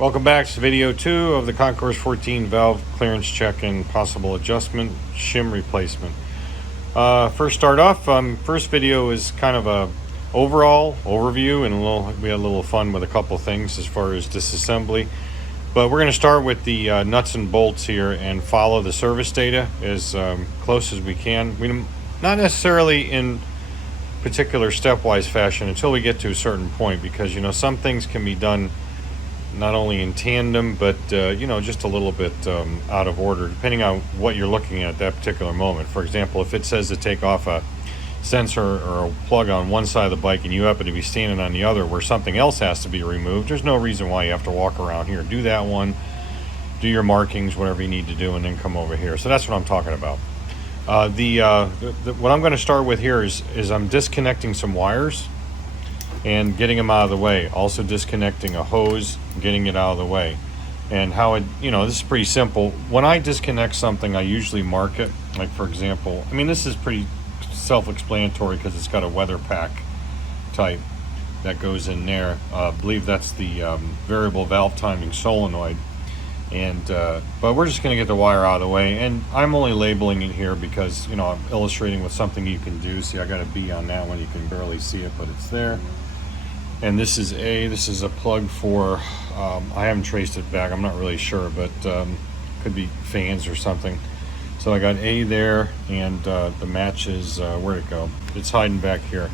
Welcome back to video 2 of the Concours 14 valve clearance check and possible adjustment shim replacement. First start off, first video is kind of a overall overview, and we had a little fun with a couple things as far as disassembly. But we're going to start with the nuts and bolts here and follow the service data as close as we can. Not necessarily in particular stepwise fashion until we get to a certain point, because some things can be done not only in tandem, but just a little bit out of order, depending on what you're looking at that particular moment. For example, if it says to take off a sensor or a plug on one side of the bike and you happen to be standing on the other where something else has to be removed, there's no reason why you have to walk around here. Do that one, do your markings, whatever you need to do, and then come over here. So that's what I'm talking about. What I'm going to start with here is I'm disconnecting some wires and getting them out of the way. Also disconnecting a hose, getting it out of the way. And how it, this is pretty simple. When I disconnect something, I usually mark it. Like, for example, this is pretty self-explanatory because it's got a weather pack type that goes in there. I believe that's the variable valve timing solenoid. And but we're just going to get the wire out of the way, and I'm only labeling it here because I'm illustrating with something you can do. See, I got a B on that one. You can barely see it, but it's there. And this is a plug for, I haven't traced it back, I'm not really sure, but could be fans or something. So I got A there, and the match is, where'd it go? It's hiding back here.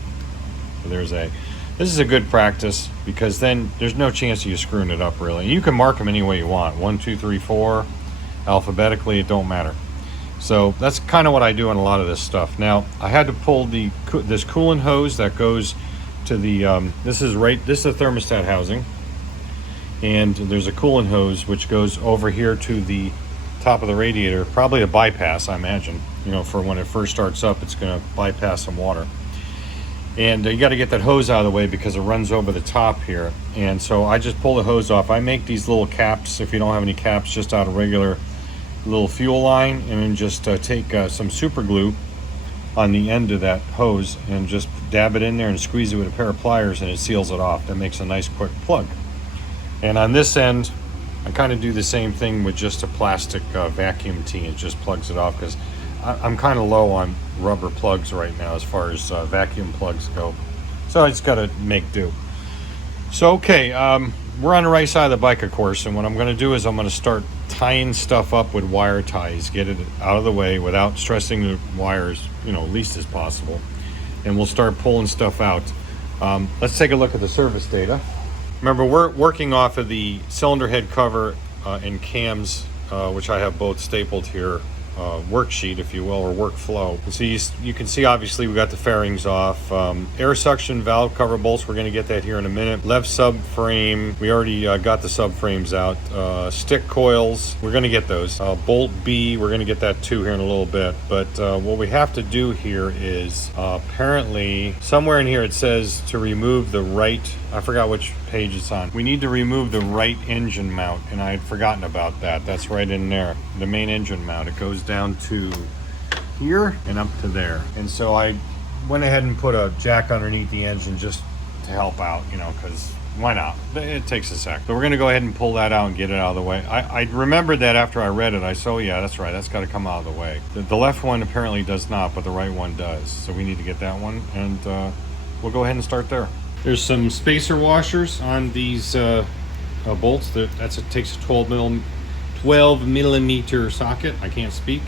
So there's A. This is a good practice because then there's no chance of you screwing it up, really. And you can mark them any way you want, 1, 2, 3, 4, alphabetically, it don't matter. So that's kind of what I do on a lot of this stuff. Now, I had to pull this coolant hose that goes to the this is the thermostat housing, and there's a coolant hose which goes over here to the top of the radiator, probably a bypass, I imagine. For when it first starts up, it's going to bypass some water, and you got to get that hose out of the way because it runs over the top here. And so I just pull the hose off. I make these little caps, if you don't have any caps, just out of regular little fuel line, and then just take some super glue on the end of that hose and just dab it in there and squeeze it with a pair of pliers, and it seals it off. That makes a nice quick plug. And on this end, I kind of do the same thing with just a plastic vacuum tee. It just plugs it off because I'm kind of low on rubber plugs right now as far as vacuum plugs go. So I just got to make do. So okay, we're on the right side of the bike, of course, and what I'm going to do is I'm going to start tying stuff up with wire ties, get it out of the way without stressing the wires, least as possible, and we'll start pulling stuff out. Let's take a look at the service data. Remember, we're working off of the cylinder head cover and cams, which I have both stapled here, worksheet, if you will, or workflow. So you can see, obviously, we got the fairings off. Air suction valve cover bolts, we're going to get that here in a minute. Left subframe, we already got the subframes out. Stick coils, we're going to get those. Bolt B, we're going to get that too here in a little bit. But what we have to do here is, apparently, somewhere in here it says to remove the right, I forgot which page it's on. We need to remove the right engine mount, and I had forgotten about that. That's right in there, the main engine mount. It goes down to here and up to there. And so I went ahead and put a jack underneath the engine just to help out, because why not? It takes a sec. But we're going to go ahead and pull that out and get it out of the way. I remembered that after I read it. I said, oh yeah, that's right, that's got to come out of the way. The left one apparently does not, but the right one does. So we need to get that one, and we'll go ahead and start there. There's some spacer washers on these bolts. It takes a 12 millimeter socket. I can't speak.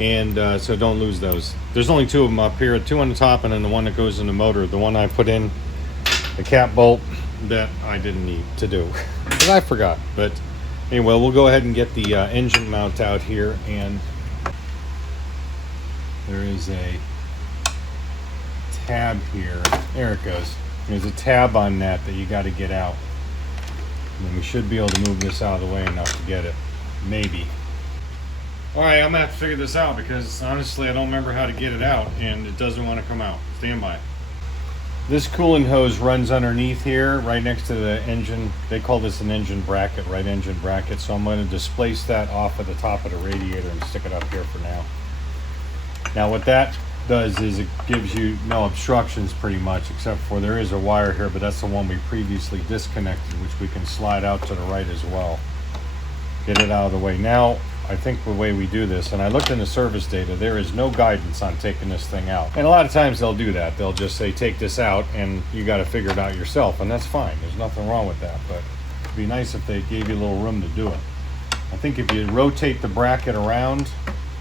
And so don't lose those. There's only 2 of them up here, 2 on the top, and then the one that goes in the motor. The one I put in the cap bolt that I didn't need to do because I forgot. But anyway, we'll go ahead and get the engine mount out here, and there is a tab here. There it goes. There's a tab on that you got to get out. And we should be able to move this out of the way enough to get it. Maybe. Alright, I'm going to have to figure this out because honestly I don't remember how to get it out, and it doesn't want to come out. Stand by. This coolant hose runs underneath here, right next to the engine. They call this an engine bracket, right engine bracket. So I'm going to displace that off at the top of the radiator and stick it up here for now. Now with that does is it gives you no obstructions pretty much, except for there is a wire here, but that's the one we previously disconnected, which we can slide out to the right as well. Get it out of the way. Now, I think the way we do this, and I looked in the service data, there is no guidance on taking this thing out. And a lot of times they'll do that. They'll just say, take this out, and you got to figure it out yourself, and that's fine. There's nothing wrong with that, but it'd be nice if they gave you a little room to do it. I think if you rotate the bracket around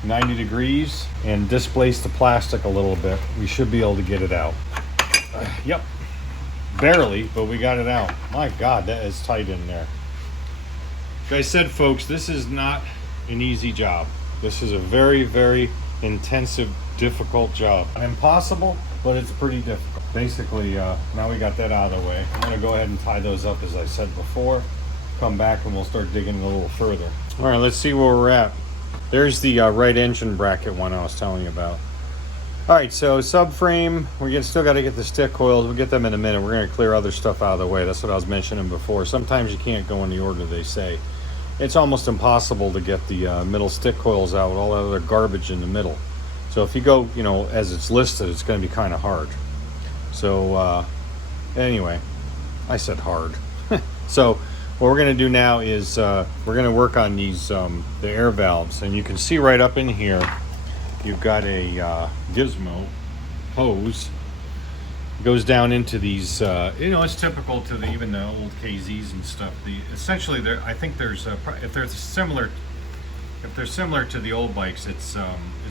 90 degrees and displace the plastic a little bit, we should be able to get it out. Yep, barely, but we got it out. My God, that is tight in there. Like I said, folks, this is not an easy job. This is a very, very intensive, difficult job. Impossible, but it's pretty difficult. Basically, now we got that out of the way. I'm gonna go ahead and tie those up as I said before. Come back and we'll start digging a little further. All right, let's see where we're at. There's the right engine bracket one I was telling you about. All right, so subframe, still got to get the stick coils. We'll get them in a minute. We're going to clear other stuff out of the way. That's what I was mentioning before. Sometimes you can't go in the order they say. It's almost impossible to get the middle stick coils out with all that other garbage in the middle. So if you go, as it's listed, it's going to be kind of hard. So anyway, I said hard. So what we're going to do now is we're going to work on these the air valves, and you can see right up in here you've got a gizmo hose. It goes down into these. It's typical to even the old KZs and stuff. Essentially, I think there's if they're similar to the old bikes, it's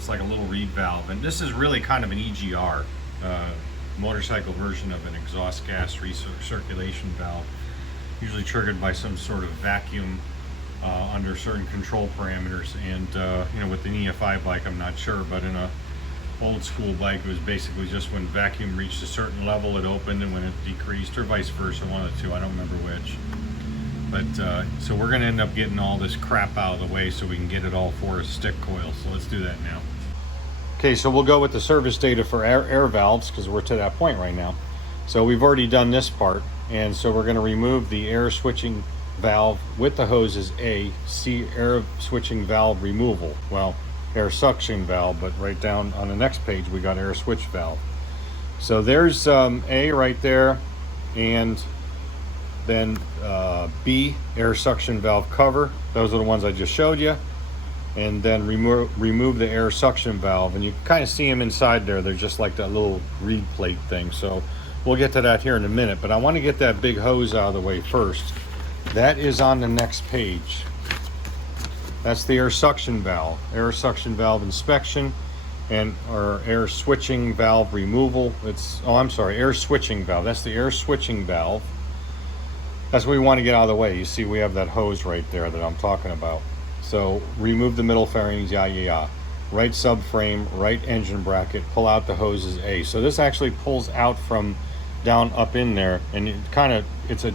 like a little reed valve, and this is really kind of an EGR, motorcycle version of an exhaust gas recirculation valve. Usually triggered by some sort of vacuum under certain control parameters, and with the EFI bike I'm not sure, but in a old school bike it was basically just when vacuum reached a certain level it opened, and when it decreased, or vice versa, one of the two, I don't remember which. But so we're going to end up getting all this crap out of the way so we can get it all for a stick coil. So let's do that now. Okay, so we'll go with the service data for air valves because we're to that point right now. So we've already done this part. And so we're going to remove the air switching valve with the hoses C air switching valve removal. Well, air suction valve, but right down on the next page we got air switch valve. So there's A right there, and then B, air suction valve cover. Those are the ones I just showed you. And then remove the air suction valve, and you can kind of see them inside there. They're just like that little reed plate thing. So we'll get to that here in a minute, but I want to get that big hose out of the way first. That is on the next page. That's the air suction valve inspection, or air switching valve removal. Air switching valve. That's the air switching valve. That's what we want to get out of the way. You see we have that hose right there that I'm talking about. So remove the middle fairings, right subframe, right engine bracket, pull out the hoses A. So this actually pulls out from down up in there, and it's a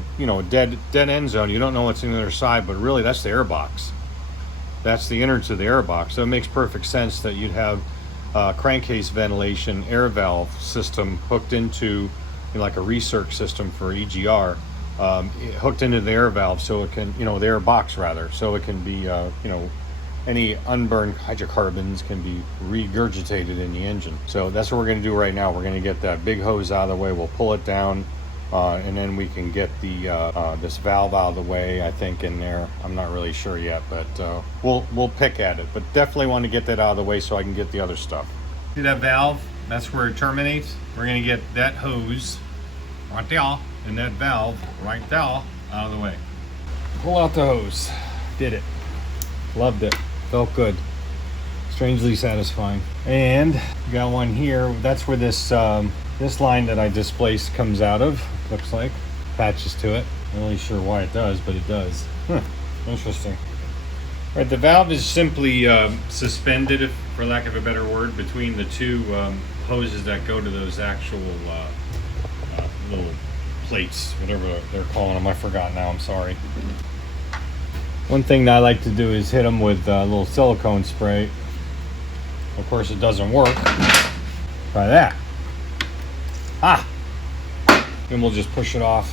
dead end zone. You don't know what's in the other side, but really that's the air box. That's the innards of the air box. So it makes perfect sense that you'd have crankcase ventilation air valve system hooked into like a recirc system for EGR, hooked into the air valve, so it can, the air box rather, so it can be any unburned hydrocarbons can be regurgitated in the engine. So that's what we're going to do right now. We're going to get that big hose out of the way. We'll pull it down, and then we can get the this valve out of the way, I think, in there. I'm not really sure yet, but we'll pick at it. But definitely want to get that out of the way so I can get the other stuff. See that valve? That's where it terminates. We're going to get that hose right there and that valve right there out of the way. Pull out the hose. Did it. Loved it. Felt good. Strangely satisfying. And got one here. That's where this this line that I displaced comes out of. Looks like attaches to it. Not really sure why it does, but it does. Interesting. All right, the valve is simply suspended, for lack of a better word, between the two hoses that go to those actual little plates, whatever they're calling them. I forgot now. I'm sorry. One thing that I like to do is hit them with a little silicone spray. Of course, it doesn't work. Try that. Then we'll just push it off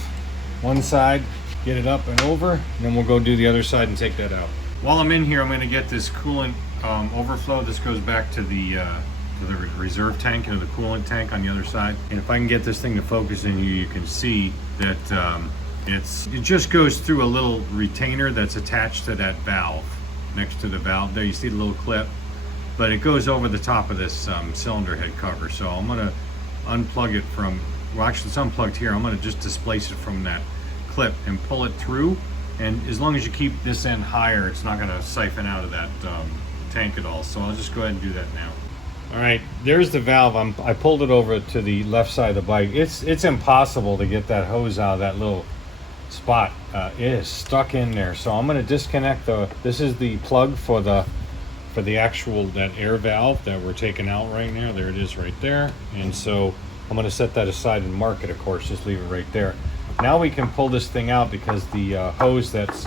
one side, get it up and over, and then we'll go do the other side and take that out. While I'm in here, I'm going to get this coolant overflow. This goes back to the to the reserve tank and to the coolant tank on the other side. And if I can get this thing to focus in here, you can see that it just goes through a little retainer that's attached to that valve. Next to the valve there, you see the little clip, but it goes over the top of this cylinder head cover. So I'm gonna unplug it from, well actually it's unplugged here. I'm gonna just displace it from that clip and pull it through. And as long as you keep this end higher, it's not gonna siphon out of that tank at all. So I'll just go ahead and do that now. All right, there's the valve. I pulled it over to the left side of the bike. It's impossible to get that hose out of that little spot. It is stuck in there. So I'm going to disconnect this is the plug for the actual, that air valve that we're taking out right now. There it is right there. And so I'm going to set that aside and mark it, of course, just leave it right there. Now we can pull this thing out because the hose that's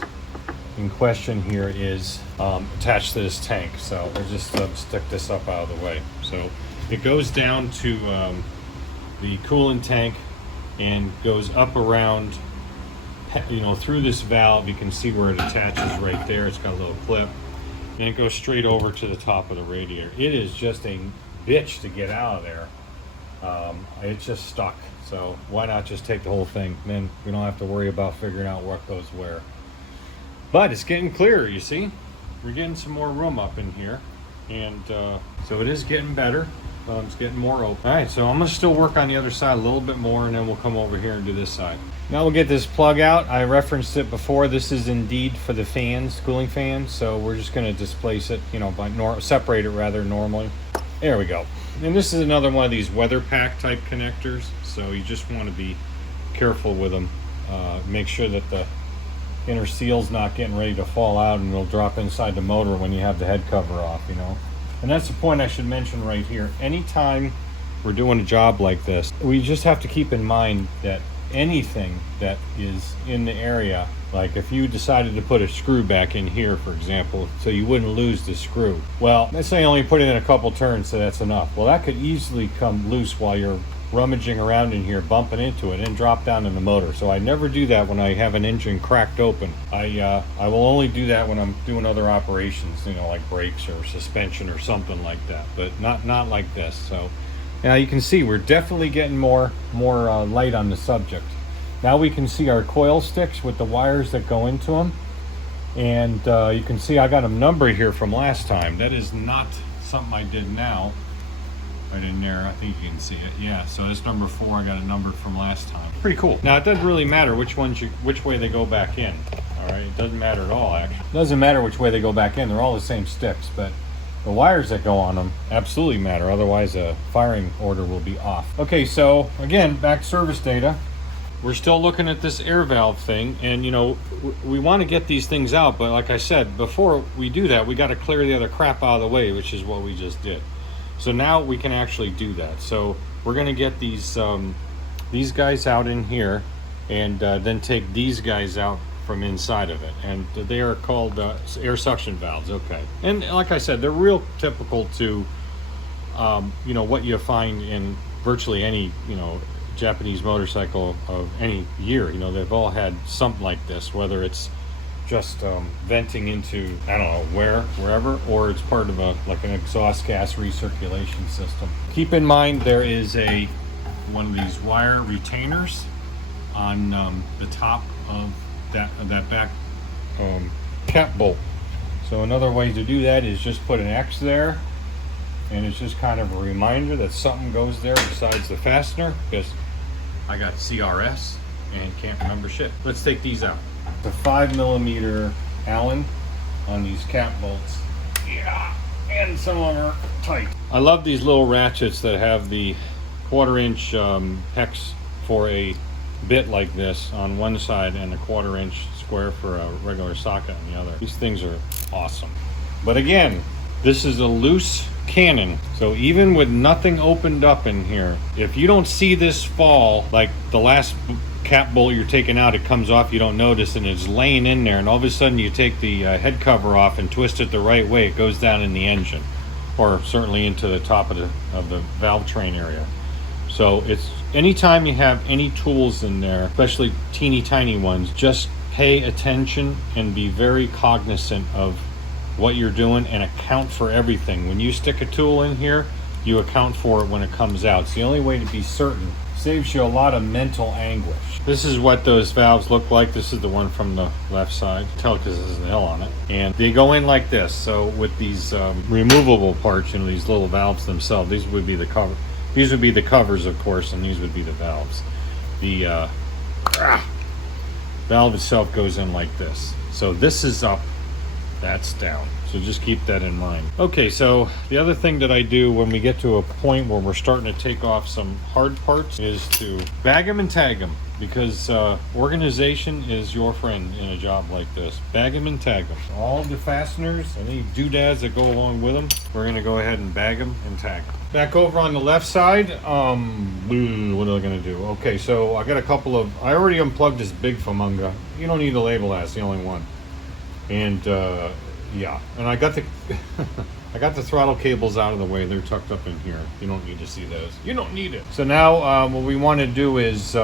in question here is attached to this tank. So we'll just stick this up out of the way. So it goes down to the coolant tank and goes up around, you know, through this valve. You can see where it attaches right there. It's got a little clip. And it goes straight over to the top of the radiator. It is just a bitch to get out of there. It's just stuck. So why not just take the whole thing? Then we don't have to worry about figuring out what goes where. But it's getting clearer, you see? We're getting some more room up in here. And so it is getting better. It's getting more open. All right, so I'm gonna still work on the other side a little bit more, and then we'll come over here and do this side. Now we'll get this plug out. I referenced it before. This is indeed for the fans, cooling fans. So we're just gonna displace it, you know, by separate it rather normally. There we go. And this is another one of these weather pack type connectors. So you just want to be careful with them. Make sure that the inner seal's not getting ready to fall out and it'll drop inside the motor when you have the head cover off, you know. And that's the point I should mention right here. Anytime we're doing a job like this, we just have to keep in mind that anything that is in the area, like if you decided to put a screw back in here, for example, so you wouldn't lose the screw. Well, let's say you only put it in a couple turns, so that's enough. Well, that could easily come loose while you're rummaging around in here, bumping into it, and drop down in the motor. So I never do that when I have an engine cracked open. I will only do that when I'm doing other operations, you know, like brakes or suspension or something like that, but not like this. So now you can see we're definitely getting more light on the subject. Now we can see our coil sticks with the wires that go into them, and you can see I got them numbered here from last time. That is not something I did now. Right in there, I think you can see it. Yeah, so this number 4, I got it numbered from last time. Pretty cool. Now it doesn't really matter which way they go back in. All right, it doesn't matter at all actually. It doesn't matter which way they go back in. They're all the same sticks, but the wires that go on them absolutely matter. Otherwise, a firing order will be off. Okay, so again, back to service data. We're still looking at this air valve thing, and you know, we want to get these things out, but like I said, before we do that, we got to clear the other crap out of the way, which is what we just did. So now we can actually do that. So we're going to get these guys out in here, and then take these guys out from inside of it, and they are called air suction valves. Okay, and like I said, they're real typical to you know, what you find in virtually any, you know, Japanese motorcycle of any year. You know, they've all had something like this, whether it's just venting into, I don't know, wherever, or it's part of like an exhaust gas recirculation system. Keep in mind there is one of these wire retainers on the top of that back cap bolt. So another way to do that is just put an X there, and it's just kind of a reminder that something goes there besides the fastener, because I got CRS and can't remember shit. Let's take these out. The 5mm Allen on these cap bolts. Yeah, and some of them are tight. I love these little ratchets that have the 1/4-inch hex for a bit like this on one side and a 1/4-inch square for a regular socket on the other. These things are awesome. But again, this is a loose cannon, so even with nothing opened up in here, if you don't see this fall, like the last cap bolt you're taking out, it comes off, you don't notice, and it's laying in there, and all of a sudden you take the head cover off and twist it the right way, it goes down in the engine, or certainly into the top of the valve train area. So it's anytime you have any tools in there, especially teeny tiny ones, just pay attention and be very cognizant of what you're doing and account for everything. When you stick a tool in here, you account for it when it comes out. It's the only way to be certain. Saves you a lot of mental anguish. This is what those valves look like. This is the one from the left side. Tell because there's an L on it. And they go in like this. So with these removable parts, you know, these little valves themselves, these would be the cover. These would be the covers, of course, and these would be the valves. The valve itself goes in like this. So this is up, that's down. So just keep that in mind. Okay, so the other thing that I do when we get to a point where we're starting to take off some hard parts is to bag them and tag them, because organization is your friend in a job like this. Bag them and tag them. All the fasteners and any doodads that go along with them, we're gonna go ahead and bag them and tag them. Back over on the left side, what are I gonna do? Okay, so I got a couple of, I already unplugged this big Famunga. You don't need to label that, it's the only one. And yeah, and I got the I got the throttle cables out of the way. They're tucked up in here. You don't need to see those. You don't need it. So now what we want to do is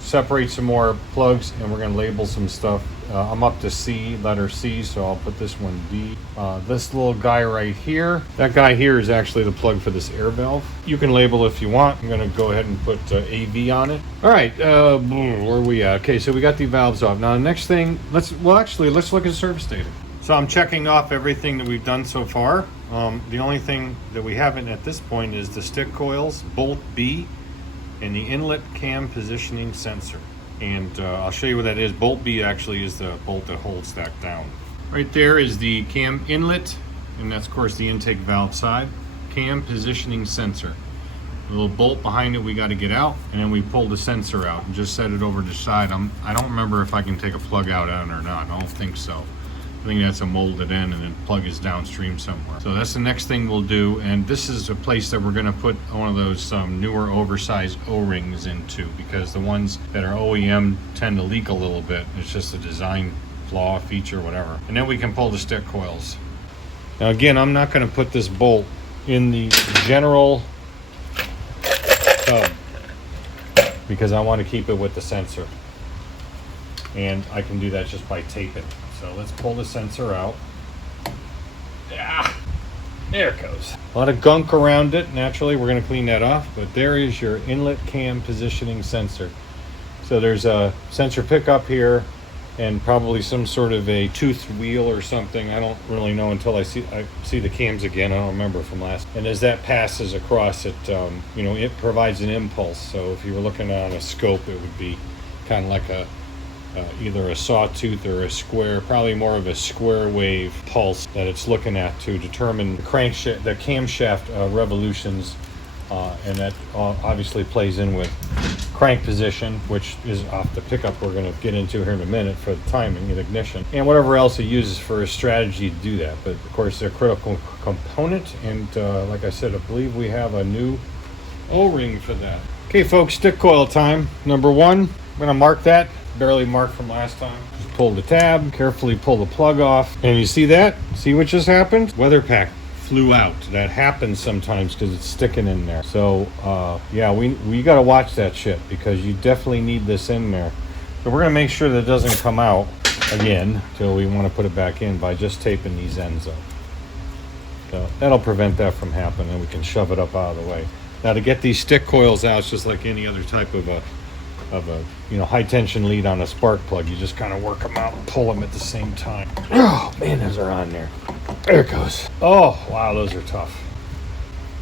separate some more plugs, and we're going to label some stuff. I'm up to C, letter C, so I'll put this one D. This little guy right here, that guy here is actually the plug for this air valve. You can label if you want. I'm going to go ahead and put AV on it. All right, where are we at? Okay, so we got the valves off. Now the next thing, let's look at service data. So I'm checking off everything that we've done so far. The only thing that we haven't at this point is the stick coils, bolt B, and the inlet cam positioning sensor. And I'll show you what that is. Bolt B actually is the bolt that holds that down. Right there is the cam inlet, and that's of course the intake valve side. Cam positioning sensor. A little bolt behind it we got to get out, and then we pull the sensor out and just set it over to the side. I don't remember if I can take a plug out on it or not. I don't think so. I think that's a molded in, and then plug is downstream somewhere. So that's the next thing we'll do, and this is a place that we're gonna put one of those newer oversized O-rings into, because the ones that are OEM tend to leak a little bit. It's just a design flaw, feature, whatever. And then we can pull the stick coils. Now again, I'm not gonna put this bolt in the general tub because I want to keep it with the sensor. And I can do that just by taping. So let's pull the sensor out. Yeah, there it goes. A lot of gunk around it. Naturally, we're going to clean that off. But there is your inlet cam positioning sensor. So there's a sensor pickup here, and probably some sort of a toothed wheel or something. I don't really know until I see the cams again. I don't remember from last. And as that passes across it, you know, it provides an impulse. So if you were looking on a scope, it would be kind of like a either a sawtooth or a square, probably more of a square wave pulse that it's looking at to determine the crankshaft, the camshaft revolutions, and that obviously plays in with crank position, which is off the pickup we're going to get into here in a minute for the timing and ignition, and whatever else it uses for a strategy to do that. But of course, they're a critical component, and like I said, I believe we have a new O-ring for that. Okay, folks, stick coil time. Number one, I'm going to mark that. Barely marked from last time. Just pull the tab, carefully pull the plug off, and you see that? See what just happened? Weather pack flew out. That happens sometimes because it's sticking in there. So yeah, we got to watch that shit, because you definitely need this in there. So we're gonna make sure that it doesn't come out again till we want to put it back in by just taping these ends up. So that'll prevent that from happening. We can shove it up out of the way. Now to get these stick coils out, it's just like any other type of a you know, high tension lead on a spark plug. You just kind of work them out and pull them at the same time. Oh man, those are on there. There it goes. Oh wow, those are tough.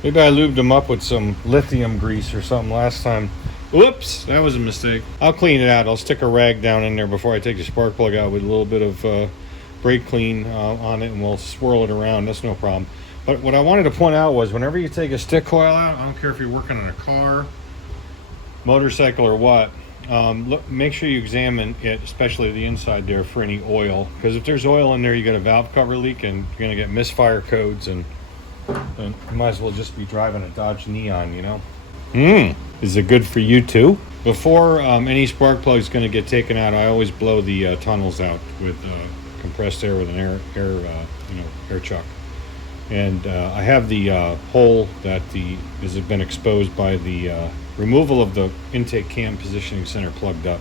Maybe I lubed them up with some lithium grease or something last time. Whoops, that was a mistake. I'll clean it out. I'll stick a rag down in there before I take the spark plug out with a little bit of brake clean on it, and we'll swirl it around. That's no problem. But what I wanted to point out was, whenever you take a stick coil out, I don't care if you're working on a car, motorcycle, or what, make sure you examine it, especially the inside there, for any oil, because if there's oil in there, you got a valve cover leak, and you're going to get misfire codes, and you might as well just be driving a Dodge Neon, you know. Is it good for you too? Before any spark plug is going to get taken out, I always blow the tunnels out with compressed air with an air chuck. And I have the hole that has been exposed by the removal of the intake cam positioning center plugged up.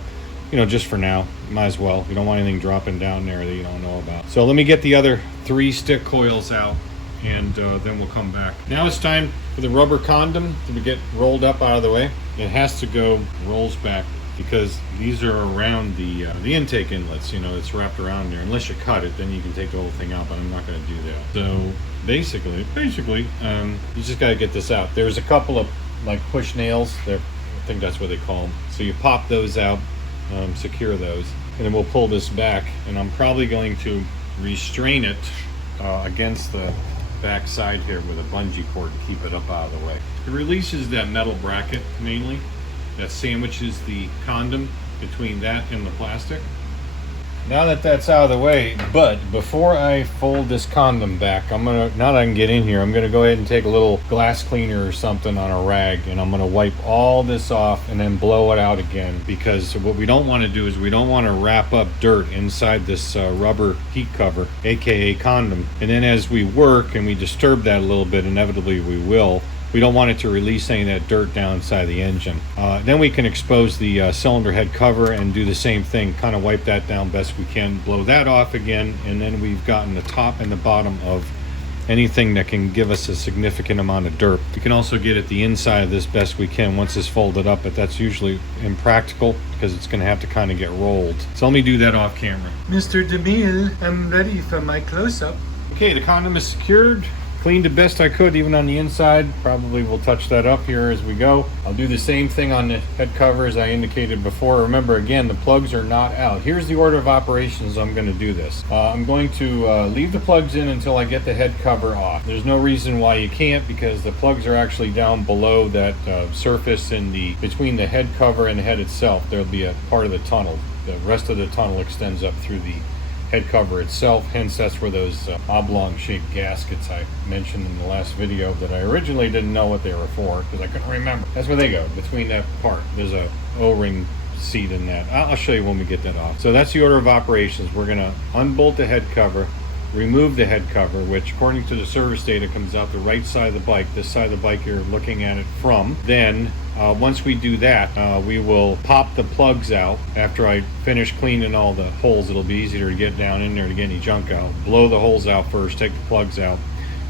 You know, just for now, might as well. You don't want anything dropping down there that you don't know about. So let me get the other 3 stick coils out, and then we'll come back. Now it's time for the rubber condom to get rolled up out of the way. It has to go, rolls back, because these are around the intake inlets. You know, it's wrapped around there. Unless you cut it, then you can take the whole thing out, but I'm not going to do that. So basically, you just got to get this out. There's a couple of like push nails there. I think that's what they call them. So you pop those out, secure those, and then we'll pull this back, and I'm probably going to restrain it against the back side here with a bungee cord to keep it up out of the way. It releases that metal bracket mainly that sandwiches the condom between that and the plastic. Now that that's out of the way, but before I fold this condom back, now that I can get in here, I'm gonna go ahead and take a little glass cleaner or something on a rag, and I'm gonna wipe all this off and then blow it out again, because what we don't want to do is we don't want to wrap up dirt inside this rubber heat cover, aka condom, and then as we work and we disturb that a little bit, inevitably we will, we don't want it to release any of that dirt down inside the engine. Then we can expose the cylinder head cover and do the same thing, kind of wipe that down best we can, blow that off again, and then we've gotten the top and the bottom of anything that can give us a significant amount of dirt. We can also get at the inside of this best we can once it's folded up, but that's usually impractical because it's going to have to kind of get rolled. So let me do that off camera. Mr. DeMille, I'm ready for my close-up. Okay, the condom is secured. Cleaned the best I could, even on the inside. Probably will touch that up here as we go. I'll do the same thing on the head cover as I indicated before. Remember, again, the plugs are not out. Here's the order of operations I'm going to do this. I'm going to leave the plugs in until I get the head cover off. There's no reason why you can't, because the plugs are actually down below that surface between the head cover and the head itself. There'll be a part of the tunnel. The rest of the tunnel extends up through the head cover itself, hence that's where those oblong shaped gaskets I mentioned in the last video that I originally didn't know what they were for because I couldn't remember. That's where they go, between that part. There's a O-ring seat in that. I'll show you when we get that off. So that's the order of operations. We're going to unbolt the head cover, remove the head cover, which according to the service data comes out the right side of the bike, this side of the bike you're looking at it from. Then once we do that, we will pop the plugs out. After I finish cleaning all the holes, it'll be easier to get down in there to get any junk out. Blow the holes out first, take the plugs out,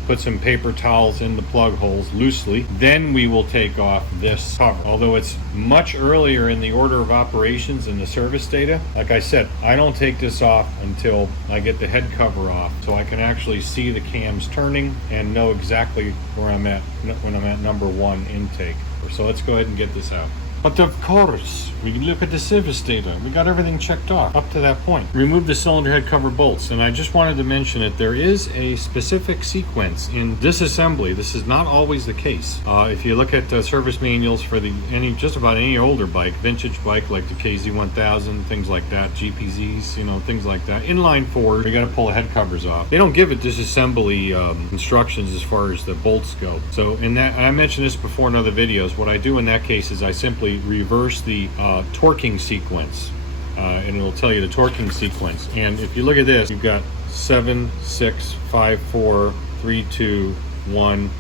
put some paper towels in the plug holes loosely. Then we will take off this cover. Although it's much earlier in the order of operations in the service data, like I said, I don't take this off until I get the head cover off, so I can actually see the cams turning and know exactly where I'm at when I'm at number 1 intake. So let's go ahead and get this out. But of course, we look at the service data. We got everything checked off up to that point. Remove the cylinder head cover bolts. And I just wanted to mention that there is a specific sequence in disassembly. This is not always the case. If you look at service manuals for just about any older bike, vintage bike like the KZ1000, things like that, GPZs, things like that. Inline 4, you got to pull the head covers off. They don't give it disassembly instructions as far as the bolts go. So in that, I mentioned this before in other videos, what I do in that case is I simply reverse the torquing sequence, and it'll tell you the torquing sequence. And if you look at this, you've got 7, 6, 5, 4, 3, 2, 1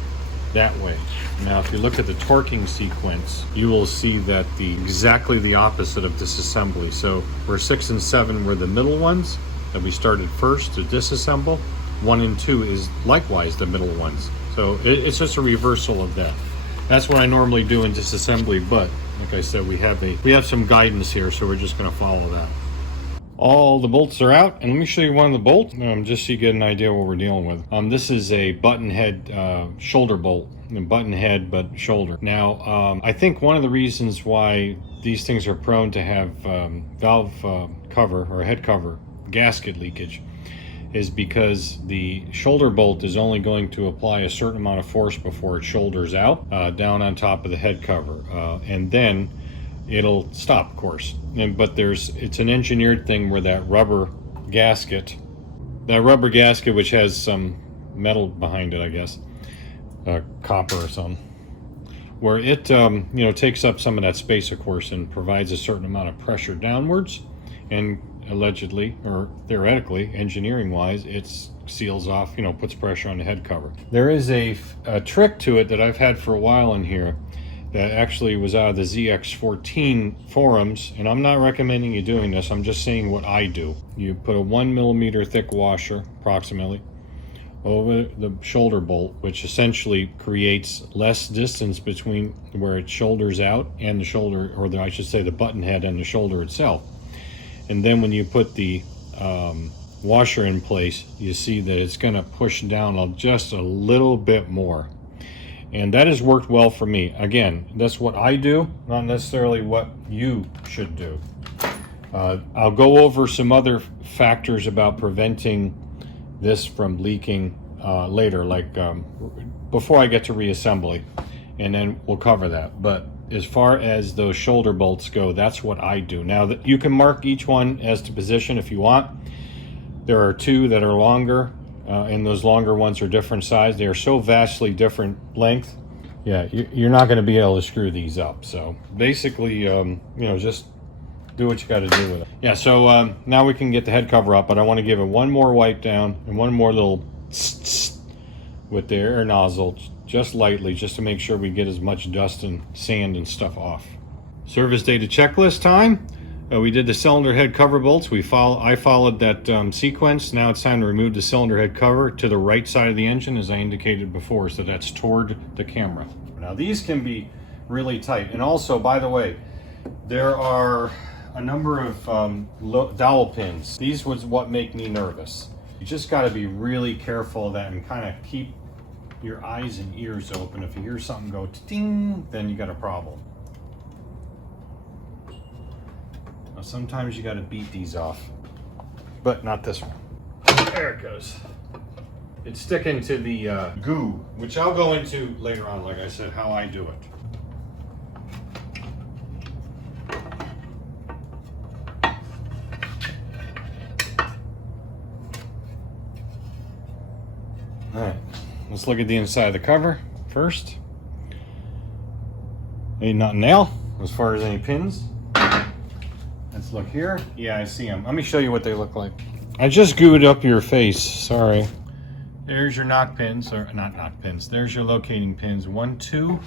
that way. Now if you look at the torquing sequence, you will see that exactly the opposite of disassembly. So where 6 and 7 were the middle ones that we started first to disassemble, 1 and 2 is likewise the middle ones. So it's just a reversal of that. That's what I normally do in disassembly, but like I said, we have some guidance here, so we're just going to follow that. All the bolts are out, and let me show you one of the bolts, just so you get an idea what we're dealing with. This is a button head shoulder bolt, button head but shoulder. Now, I think one of the reasons why these things are prone to have valve cover or head cover gasket leakage is because the shoulder bolt is only going to apply a certain amount of force before it shoulders out down on top of the head cover, and then it'll stop, of course. But it's an engineered thing where that rubber gasket, which has some metal behind it, I guess, copper or something, where it takes up some of that space, of course, and provides a certain amount of pressure downwards, and allegedly or theoretically, engineering wise, it seals off, puts pressure on the head cover. There is a trick to it that I've had for a while in here that actually was out of the ZX14 forums, and I'm not recommending you doing this, I'm just saying what I do. You put a 1 millimeter thick washer approximately over the shoulder bolt, which essentially creates less distance between where it shoulders out and the shoulder, or I should say the button head and the shoulder itself. And then when you put the washer in place, you see that it's going to push down just a little bit more. And that has worked well for me. Again, that's what I do, not necessarily what you should do. I'll go over some other factors about preventing this from leaking later, like before I get to reassembly, and then we'll cover that. But as far as those shoulder bolts go, that's what I do. Now, that you can mark each one as to position if you want. There are two that are longer, and those longer ones are different size. They are so vastly different length. Yeah, you're not going to be able to screw these up. So basically, you know, just do what you got to do with it. Yeah, so now we can get the head cover up, but I want to give it one more wipe down and one more little with the air nozzle, just lightly, just to make sure we get as much dust and sand and stuff off. Service data checklist time. We did the cylinder head cover bolts. I followed that sequence. Now it's time to remove the cylinder head cover to the right side of the engine, as I indicated before, so that's toward the camera. Now these can be really tight. And also, by the way, there are a number of dowel pins. These was what make me nervous. You just got to be really careful of that and kind of keep your eyes and ears open. If you hear something go ding, then you got a problem. Now, sometimes you got to beat these off, but not this one. There it goes. It's sticking to the goo, which I'll go into later on, like I said, how I do it. All right, let's look at the inside of the cover first. Ain't nothing there as far as any pins. Let's look here. Yeah, I see them. Let me show you what they look like. I just gooed up your face, sorry. There's your knock pins, or not knock pins. There's your locating pins, 1, 2,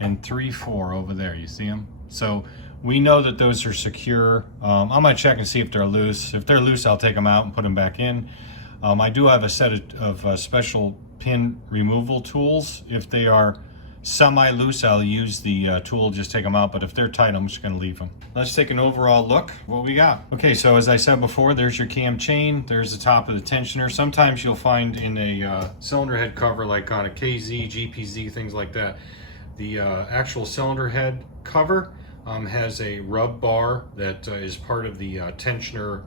and 3, 4 over there. You see them? So we know that those are secure. I'm gonna check and see if they're loose. If they're loose, I'll take them out and put them back in. I do have a set of special pin removal tools. If they are semi-loose, I'll use the tool, just take them out, but if they're tight, I'm just going to leave them. Let's take an overall look what we got. Okay, so as I said before, there's your cam chain, there's the top of the tensioner. Sometimes you'll find in a cylinder head cover, like on a KZ, GPZ, things like that, the actual cylinder head cover has a rub bar that is part of the tensioner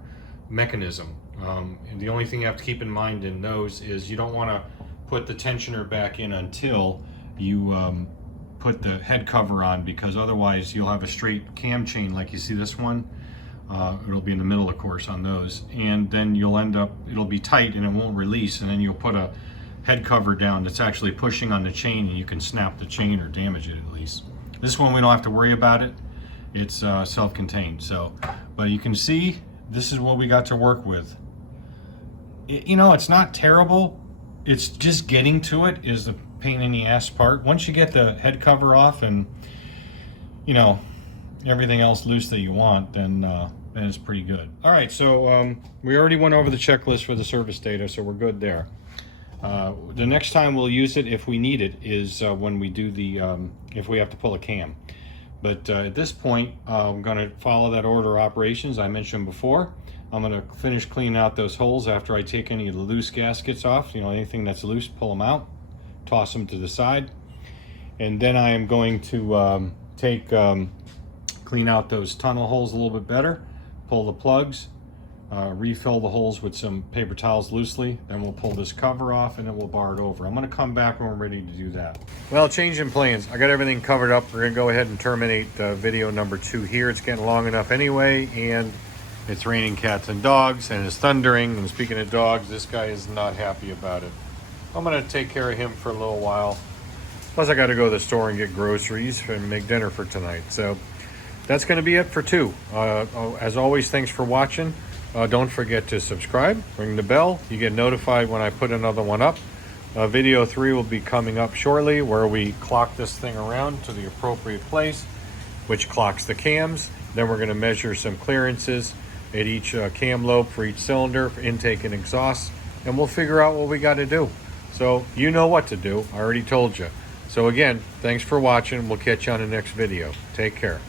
mechanism. And the only thing you have to keep in mind in those is you don't want to put the tensioner back in until you put the head cover on, because otherwise you'll have a straight cam chain like you see this one. It'll be in the middle, of course, on those, and then you'll end up, it'll be tight and it won't release, and then you'll put a head cover down that's actually pushing on the chain, and you can snap the chain or damage it at least. This one we don't have to worry about it. It's self-contained. So, but you can see this is what we got to work with. You know, it's not terrible. It's just getting to it is the pain in the ass part. Once you get the head cover off and, you know, everything else loose that you want, then it's pretty good. All right, so we already went over the checklist for the service data, so we're good there. The next time we'll use it, if we need it, is when we do the, if we have to pull a cam. But at this point, I'm going to follow that order of operations I mentioned before. I'm going to finish cleaning out those holes after I take any of the loose gaskets off. You know, anything that's loose, pull them out, toss them to the side. And then I am going to clean out those tunnel holes a little bit better, pull the plugs, refill the holes with some paper towels loosely, then we'll pull this cover off and then we'll bar it over. I'm going to come back when we're ready to do that. Well, changing plans. I got everything covered up. We're going to go ahead and terminate video number 2 here. It's getting long enough anyway, and it's raining cats and dogs, and it's thundering. And speaking of dogs, this guy is not happy about it. I'm going to take care of him for a little while. Plus, I got to go to the store and get groceries and make dinner for tonight. So that's going to be it for 2. As always, thanks for watching. Don't forget to subscribe, ring the bell. You get notified when I put another one up. Video 3 will be coming up shortly, where we clock this thing around to the appropriate place, which clocks the cams. Then we're going to measure some clearances at each cam lobe for each cylinder, for intake and exhaust, and we'll figure out what we got to do. So you know what to do. I already told you. So again, thanks for watching. We'll catch you on the next video. Take care.